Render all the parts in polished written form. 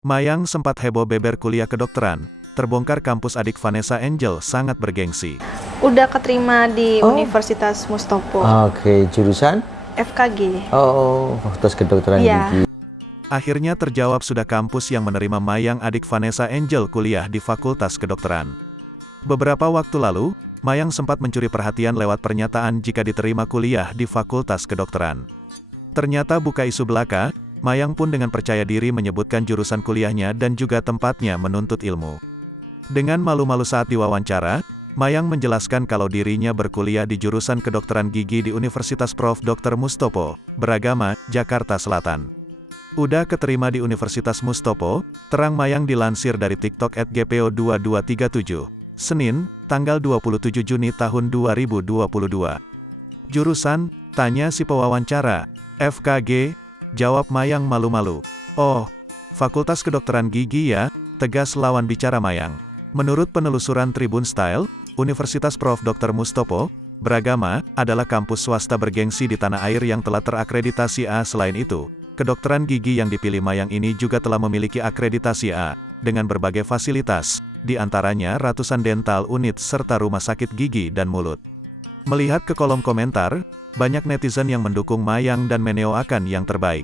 Mayang sempat heboh beber kuliah kedokteran, terbongkar kampus adik Vanessa Angel sangat bergengsi. Udah keterima di Universitas Mustopo. Oke, jurusan? FKG. Oh, Fakultas Kedokteran Gigi. Akhirnya terjawab sudah kampus yang menerima Mayang adik Vanessa Angel kuliah di Fakultas Kedokteran. Beberapa waktu lalu, Mayang sempat mencuri perhatian lewat pernyataan jika diterima kuliah di Fakultas Kedokteran. Ternyata buka isu belaka, Mayang pun dengan percaya diri menyebutkan jurusan kuliahnya dan juga tempatnya menuntut ilmu. Dengan malu-malu saat diwawancara, Mayang menjelaskan kalau dirinya berkuliah di jurusan kedokteran gigi di Universitas Prof. Dr. Mustopo, Beragama, Jakarta Selatan. Udah keterima di Universitas Mustopo, terang Mayang dilansir dari TikTok @gpo2237, Senin, tanggal 27 Juni tahun 2022. Jurusan? Tanya si pewawancara. FKG? Jawab Mayang malu-malu. Oh, Fakultas Kedokteran Gigi ya, tegas lawan bicara Mayang. Menurut penelusuran Tribun Style, Universitas Prof. Dr. Mustopo, Beragama, adalah kampus swasta bergengsi di tanah air yang telah terakreditasi A. Selain itu, kedokteran gigi yang dipilih Mayang ini juga telah memiliki akreditasi A, dengan berbagai fasilitas, di antaranya ratusan dental unit serta rumah sakit gigi dan mulut. Melihat ke kolom komentar, banyak netizen yang mendukung Mayang dan mendoakan yang terbaik.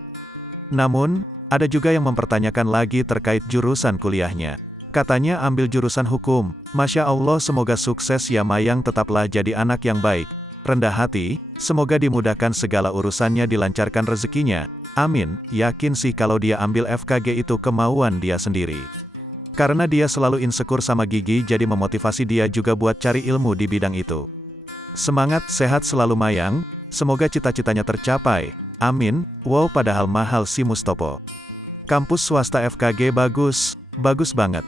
Namun, ada juga yang mempertanyakan lagi terkait jurusan kuliahnya. Katanya ambil jurusan hukum. Masya Allah, semoga sukses ya Mayang, tetaplah jadi anak yang baik, rendah hati, semoga dimudahkan segala urusannya, dilancarkan rezekinya. Amin. Yakin sih kalau dia ambil FKG itu kemauan dia sendiri. Karena dia selalu insecure sama gigi, jadi memotivasi dia juga buat cari ilmu di bidang itu. Semangat, sehat selalu Mayang, semoga cita-citanya tercapai. Amin. Wow, padahal mahal si Mustopo. Kampus swasta FKG bagus, bagus banget.